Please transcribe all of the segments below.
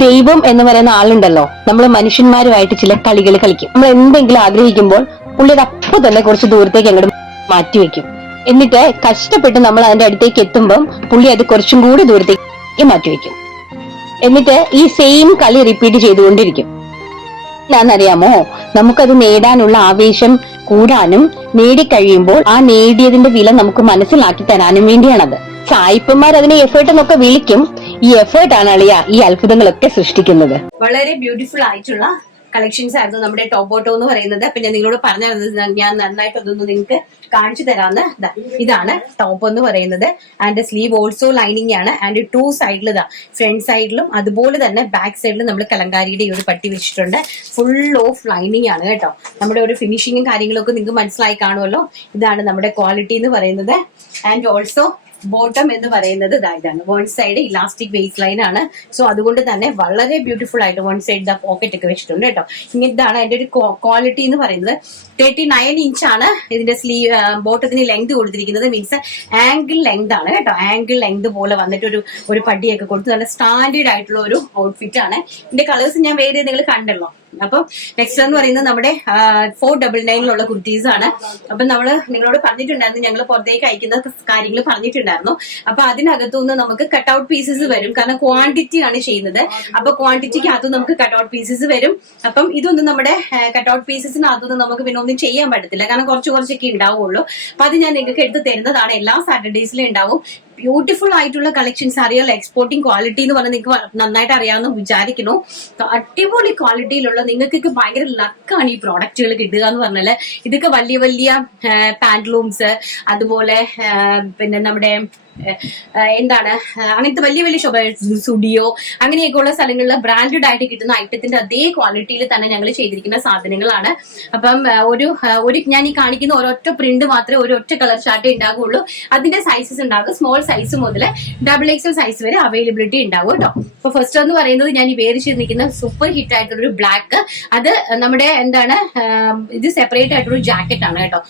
ദൈവം എന്ന് പറയുന്ന ആളുണ്ടല്ലോ, നമ്മൾ മനുഷ്യന്മാരുമായിട്ട് ചില കളികൾ കളിക്കും. നമ്മൾ എന്തെങ്കിലും ആഗ്രഹിക്കുമ്പോൾ പുള്ളി അത് അപ്പൊ തന്നെ കുറച്ച് ദൂരത്തേക്ക് അങ്ങോട്ട് മാറ്റിവെക്കും. എന്നിട്ട് കഷ്ടപ്പെട്ട് നമ്മൾ അതിന്റെ അടുത്തേക്ക് എത്തുമ്പം പുള്ളി അത് കുറച്ചും കൂടി ദൂരത്തേക്ക് മാറ്റിവെക്കും. എന്നിട്ട് ഈ സെയിം കളി റിപ്പീറ്റ് ചെയ്തുകൊണ്ടിരിക്കും. എന്താണെന്നറിയാമോ? നമുക്കത് നേടാനുള്ള ആവേശം കൂടാനും നേടിക്കഴിയുമ്പോൾ ആ നേടിയതിന്റെ വില നമുക്ക് മനസ്സിലാക്കി തരാനും വേണ്ടിയാണത്. സായിപ്പന്മാർ അതിനെ എഫേർട്ട് എന്നൊക്കെ വിളിക്കും. ഈ എഫേർട്ട് ആണ് അളിയ ഈ അത്ഭുതങ്ങളൊക്കെ സൃഷ്ടിക്കുന്നത്. വളരെ ബ്യൂട്ടിഫുൾ ആയിട്ടുള്ള കളക്ഷൻസ് ആയിരുന്നു നമ്മുടെ ടോപ്പ് ബോട്ടോ എന്ന് പറയുന്നത്. അപ്പൊ ഞാൻ നിങ്ങളോട് പറഞ്ഞു തരുന്നത്, ഞാൻ നന്നായിട്ട് അതൊന്ന് നിങ്ങൾക്ക് കാണിച്ചു തരാന്ന്. ഇതാണ് ടോപ്പ് എന്ന് പറയുന്നത്. ആൻഡ് സ്ലീവ് ഓൾസോ ലൈനിങ് ആണ്. ആൻഡ് ടു സൈഡിൽ ഫ്രണ്ട് സൈഡിലും അതുപോലെ തന്നെ ബാക്ക് സൈഡിലും നമ്മൾ കലങ്കാരിയുടെ ഈ ഒരു പട്ടി വെച്ചിട്ടുണ്ട്. ഫുൾ ഓഫ് ലൈനിങ് ആണ് കേട്ടോ. നമ്മുടെ ഒരു ഫിനിഷിങ്ങും കാര്യങ്ങളൊക്കെ നിങ്ങൾക്ക് മനസ്സിലായി കാണുമല്ലോ. ഇതാണ് നമ്മുടെ ക്വാളിറ്റി എന്ന് പറയുന്നത്. ആൻഡ് ഓൾസോ ബോട്ടം എന്ന് പറയുന്നത് ഇതാണ്. One side elastic waist line ആണ്. സോ അതുകൊണ്ട് തന്നെ വളരെ ബ്യൂട്ടിഫുൾ ആയിട്ട് വൺ സൈഡ് പോക്കറ്റ് ഒക്കെ വെച്ചിട്ടുണ്ട് കേട്ടോ. ഇതാണ് അതിന്റെ ഒരു ക്വാളിറ്റി എന്ന് പറയുന്നത്. 39 ഇഞ്ചാണ് ഇതിന്റെ സ്ലീവ് ബോട്ടത്തിന് ലെങ്ത് കൊടുത്തിരിക്കുന്നത്. മീൻസ് ആംഗിൾ ലെങ്ത് ആണ് കേട്ടോ. ആംഗിൾ ലെങ്ത് പോലെ വന്നിട്ട് ഒരു പടിയൊക്കെ കൊടുത്ത് നല്ല സ്റ്റാൻഡേർഡ് ആയിട്ടുള്ള ഒരു ഔട്ട്ഫിറ്റ് ആണ്. ഇതിന്റെ കളേഴ്സ് ഞാൻ വേറെ നിങ്ങൾ കണ്ടല്ലോ. അപ്പൊ നെക്സ്റ്റ് എന്ന് പറയുന്നത് നമ്മുടെ 499 കുർത്തീസ് ആണ്. അപ്പൊ നമ്മള് നിങ്ങളോട് പറഞ്ഞിട്ടുണ്ടായിരുന്നു, ഞങ്ങൾ പുറത്തേക്ക് അയക്കുന്ന കാര്യങ്ങൾ പറഞ്ഞിട്ടുണ്ടായിരുന്നു. അപ്പൊ അതിനകത്തുനിന്ന് നമുക്ക് കട്ട് ഔട്ട് പീസസ് വരും. കാരണം ക്വാണ്ടിറ്റി ആണ് ചെയ്യുന്നത്. അപ്പൊ ക്വാണ്ടിറ്റിക്കകത്ത് നമുക്ക് കട്ട് ഔട്ട് പീസസ് വരും. അപ്പം ഇതൊന്നും നമ്മുടെ കട്ട് ഔട്ട് പീസസിനകത്തൊന്നും നമുക്ക് പിന്നെ ഒന്നും ചെയ്യാൻ പറ്റത്തില്ല. കാരണം കുറച്ചൊക്കെ ഉണ്ടാവുള്ളൂ. അപ്പൊ അത് ഞാൻ നിങ്ങൾക്ക് എടുത്ത് തരുന്നതാണ്. എല്ലാ സാറ്റർഡേസിലും ഉണ്ടാവും. ബ്യൂട്ടിഫുൾ ആയിട്ടുള്ള കളക്ഷൻസ്. അറിയാലോ, എക്സ്പോർട്ടിംഗ് ക്വാളിറ്റി എന്ന് പറഞ്ഞാൽ നിങ്ങൾക്ക് നന്നായിട്ട് അറിയാമെന്ന് വിചാരിക്കുന്നു. അടിപൊളി ക്വാളിറ്റിയിലുള്ള നിങ്ങൾക്കൊക്കെ ഭയങ്കര ലക്കാണ് ഈ പ്രോഡക്റ്റുകൾ കിട്ടുക എന്ന് പറഞ്ഞാല്. ഇതൊക്കെ വലിയ വലിയ പാന്റ്ലൂംസ്, അതുപോലെ പിന്നെ നമ്മുടെ എന്താണ് അങ്ങനത്തെ വലിയ വലിയ സ്റ്റുഡിയോ അങ്ങനെയൊക്കെയുള്ള സ്ഥലങ്ങളിൽ ബ്രാൻഡഡ് ആയിട്ട് കിട്ടുന്ന ഐറ്റത്തിന്റെ അതേ ക്വാളിറ്റിയിൽ തന്നെ ഞങ്ങൾ ചെയ്തിരിക്കുന്ന സാധനങ്ങളാണ്. അപ്പം ഒരു ഞാൻ ഈ കാണിക്കുന്ന ഒരൊറ്റ പ്രിന്റ് മാത്രമേ ഒരൊറ്റ കളർ ചാർട്ടേ ഉണ്ടാകുള്ളൂ. അതിന്റെ സൈസസ് ഉണ്ടാകും. സ്മോൾ സൈസ് മുതൽ XXL സൈസ് വരെ അവൈലബിലിറ്റി ഉണ്ടാവും കേട്ടോ. അപ്പൊ ഫസ്റ്റ് എന്ന് പറയുന്നത് ഞാൻ ഈ വേറെ ചെയ്തിരിക്കുന്ന സൂപ്പർ ഹിറ്റ് ആയിട്ടുള്ള ഒരു ബ്ലാക്ക്. അത് നമ്മുടെ എന്താണ്, ഇത് സെപ്പറേറ്റ് ആയിട്ടുള്ള ജാക്കറ്റ് ആണ് കേട്ടോ.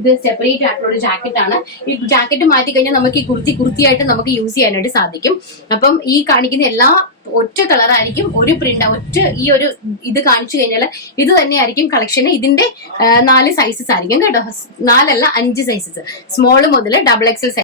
ഇത് സെപ്പറേറ്റ് ആയിട്ടുള്ള ഒരു ജാക്കറ്റ് ആണ്. ഈ ജാക്കറ്റ് മാറ്റി കഴിഞ്ഞാൽ നമുക്ക് ഈ കുർത്തിയായിട്ട് നമുക്ക് യൂസ് ചെയ്യാനായിട്ട് സാധിക്കും. അപ്പം ഈ കാണിക്കുന്ന എല്ലാ ഒറ്റ കളർ ആയിരിക്കും, ഒരു പ്രിന്റ്, ഈ ഒരു ഇത് കാണിച്ചു കഴിഞ്ഞാൽ ഇത് തന്നെയായിരിക്കും കളക്ഷൻ. ഇതിന്റെ 4 സൈസസ് ആയിരിക്കും കേട്ടോ. 4 അല്ല 5 സൈസസ്, സ്മോൾ മുതൽ XXL സൈസ്.